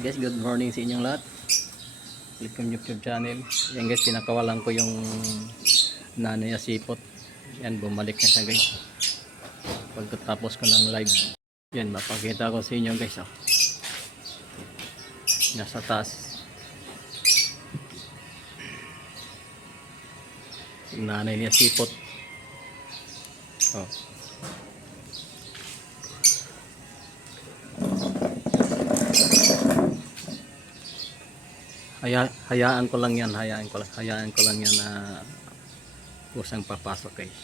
Hi guys, good morning sa inyong lahat. Welcome YouTube channel. Yan guys, pinakawalan ko yung nanay sipot. Yan, bumalik na siya guys. Pagkatapos ko ng live. Yan, mapakita ko sa inyo guys. Oh. Nasa taas. Yung nanay niya sipot. Oh. Hayaan ko lang yan, hayaan ko lang yan na kusang papasok guys.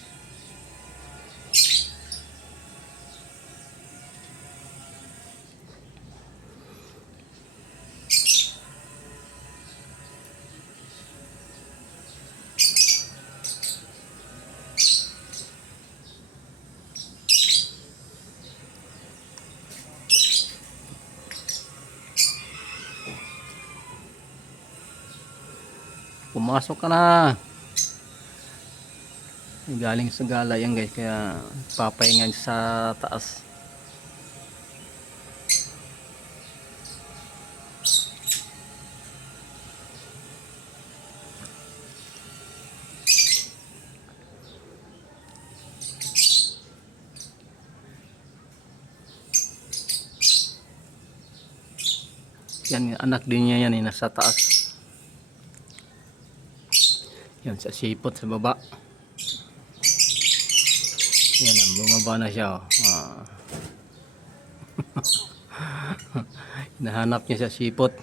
Pumasok ka na. Galing sa gala yan guys, kaya papahingan sa taas. Yan, anak din niya yan, nasa taas. Yan, sa sipot sa baba. Yan, bumaba na siya. Oh. Nahanap niya sa sipot.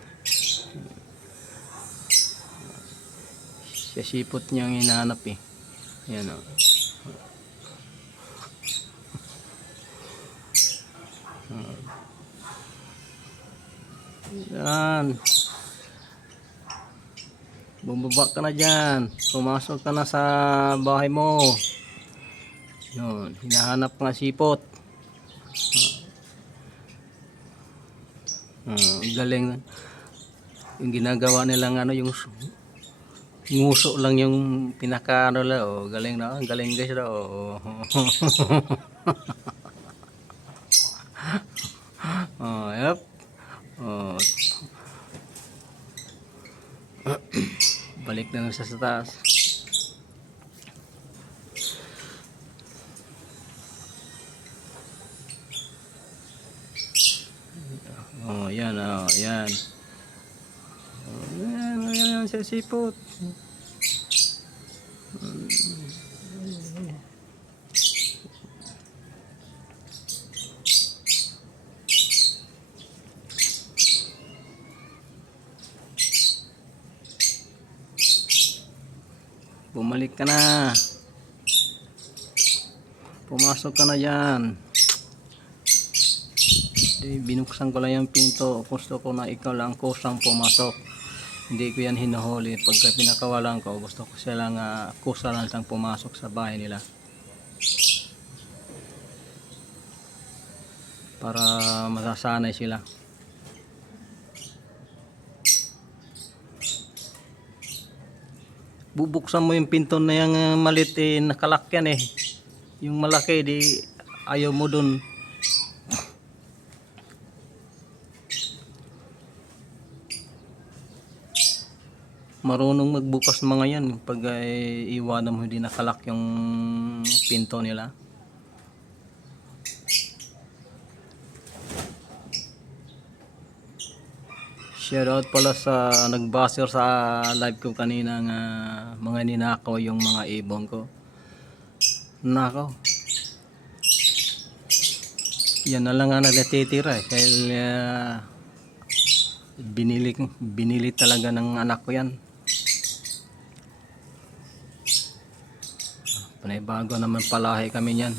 Sa sipot niya ang hinahanap eh. Yan o. Yan. Bumaba ka na dyan. Pumasok ka na sa bahay mo. Yun. Hinahanap nga sipot. Galing. Yung ginagawa nilang ano, yung nguso lang yung pinaka ano lang. Oh, galing na. Galing guys daw. Oh. Oh, yep. Oh. Balik na siya sa taas. Oh, yan, oh, yan. Oh, yan sa sipot. Bumalik ka na. Pumasok ka na dyan. Binuksan ko lang yung pinto. Gusto ko na ikaw lang kusang pumasok. Hindi ko yan hinuhuli. Pagka pinakawalan ko, gusto ko silang kusa lang siyang pumasok sa bahay nila. Para masasanay sila. Bubuksan mo yung pinto na yung malit eh, nakalak yan eh. Yung malaki di ayaw mo dun. Marunong magbukas mga yan pag iwanan mo hindi nakalak yung pinto nila. Shoutout pala sa nagbaser sa live ko kanina nga mga ninakaw yung mga ibon ko. Nakaw. Yan na lang nga natitira eh. Dahil binili talaga ng anak ko yan. Panibago naman palahi kami yan.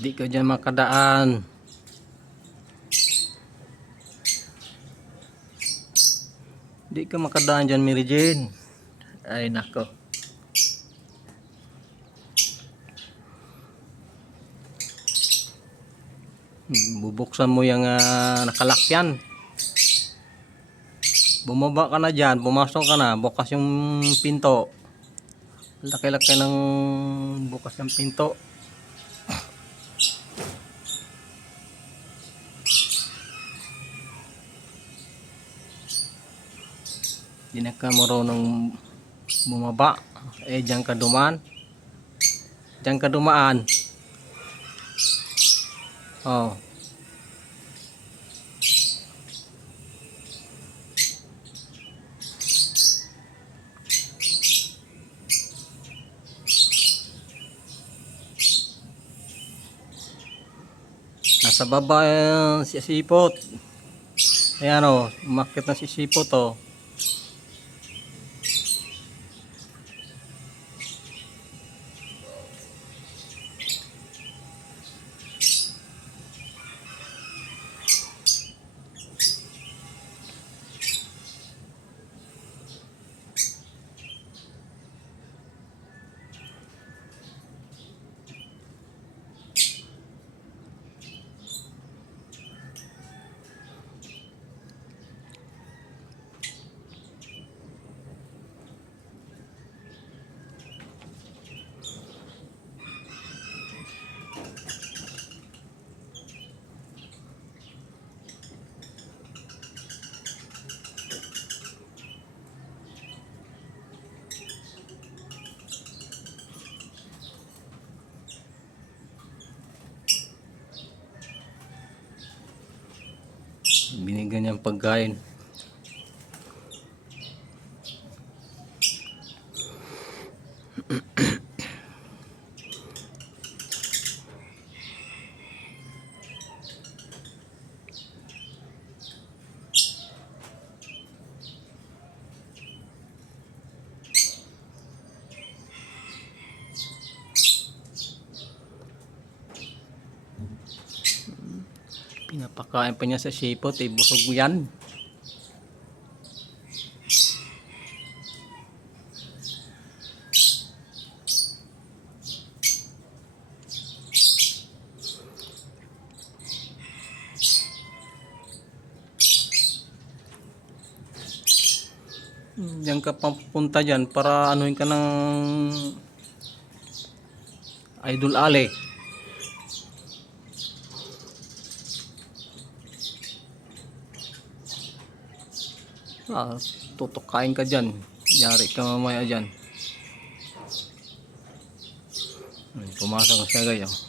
Di ka dyan makadaan. Di ka makadaan dyan, Mary Jane. Ay nako. Bubuksan mo yung nakalakyan. Bumaba ka na dyan, pumasok ka na, bukas yung pinto. Laki-laki ng bukas ng pinto. Di na ka marunong bumaba. Diyan ka dumaan. Diyan ka dumaan. Oh. Nasa baba si Sipot. Ayan o, umakyat na si Sipot o. Binigyan niyang pagkain. Pinapakain pa niya sa Sipot, busog yan. Diyan ka papunta dyan para anuhin ka ng Idol Ale. Tutukain ka dyan. Yari ka mamaya dyan. Pumasok na siya guys.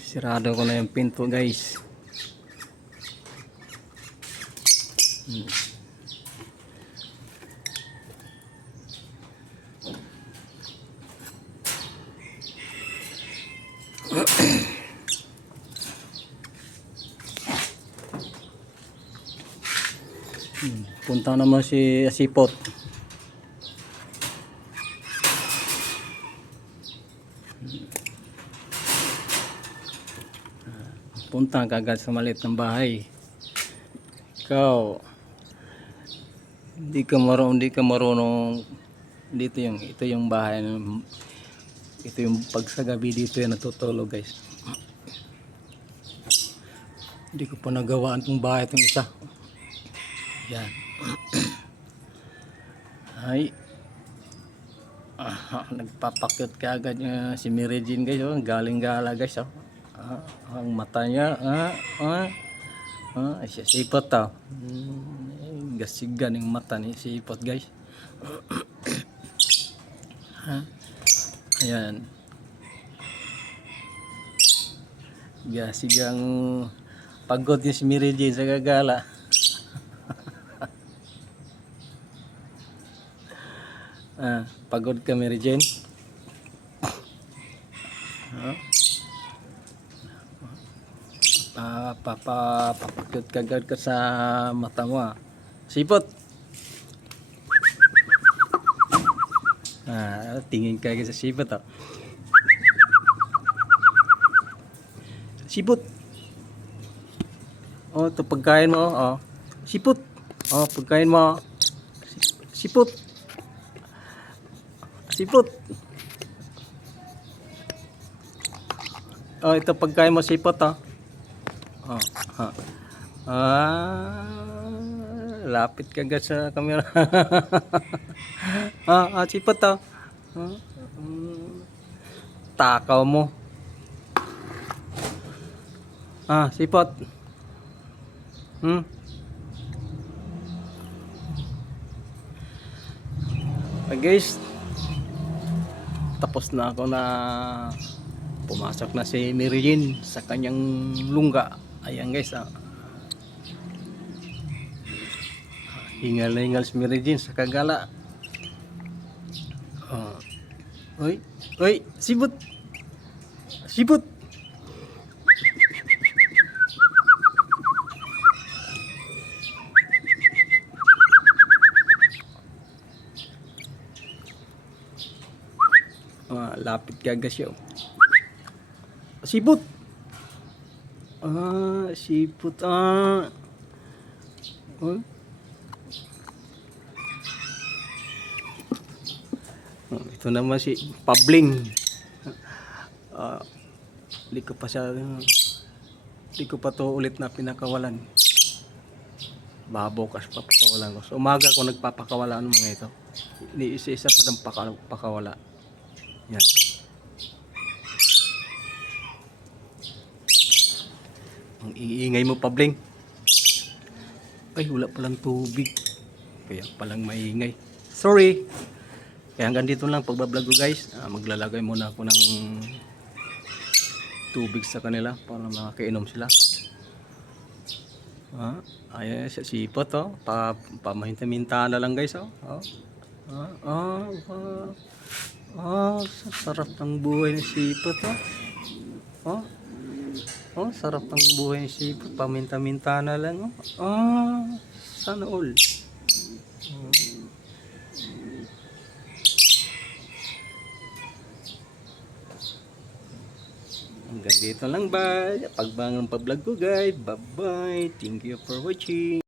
Sirado ko na yung pinto guys. Punta naman si Sipot. Punta kagad sa maliit ng bahay. Ikaw hindi ka marunong dito ito yung bahay, ito yung pagsagabi dito yung natutulog guys. Hindi ko pa nagawaan tong bahay itong isa. Yan. Ay. Nagpapakyot ka agad si Mary Jane guys. Galing gala guys. Ang mata niya. Siya Sipot gasigan yung mata ni Sipot guys. Ayan. Gasigang pagod yung si Mary Jane sa gagala. Pagod ka Mary Jane? Papakyot kagad ka sa mata mo Sipot. Tingin ka sa Sipot Sipot. Oh, ito pagkain mo. Oh. Sipot. Oh, pagkain mo. Sipot. Sipot. Oh, ito pagkain mo sipot, oh. Oh, ha. Lapit ka agad sa camera. Sipot, oh. Takaw mo. Sipot. Guys, tapos na ako na pumasok na si Mary Jane sa kanyang lungga. Ayan guys, hingal na hingal si Mary Jane sa kagala. Oy, oy, sipot. Sipot. Lapit gagas yun. Sipot. Sipot. Ito naman si Pabling. Hindi ko pa to ulit na pinakawalan. Babukas pa pakawalan ko. So umaga ko nagpapakawalan mga ito. Isa-isa ko ng pakawala. Yan. Ang iingay mo, Pabling. Ay, wala palang tubig. Kaya palang maingay. Sorry. Kaya hanggang dito lang pagbablog ko guys. Maglalagay muna ako ng tubig sa kanila para makakainom sila. Ayan siya sipot, oh. Pamahinta-minta na lang guys, oh. Sarap ng buhay ng sipot, oh. Sarap ng buhay ng sipot. Paminta-minta na lang, oh. Sana all. Hanggang dito lang ba? Pagbangon pa vlog ko guys. Bye bye. Thank you for watching.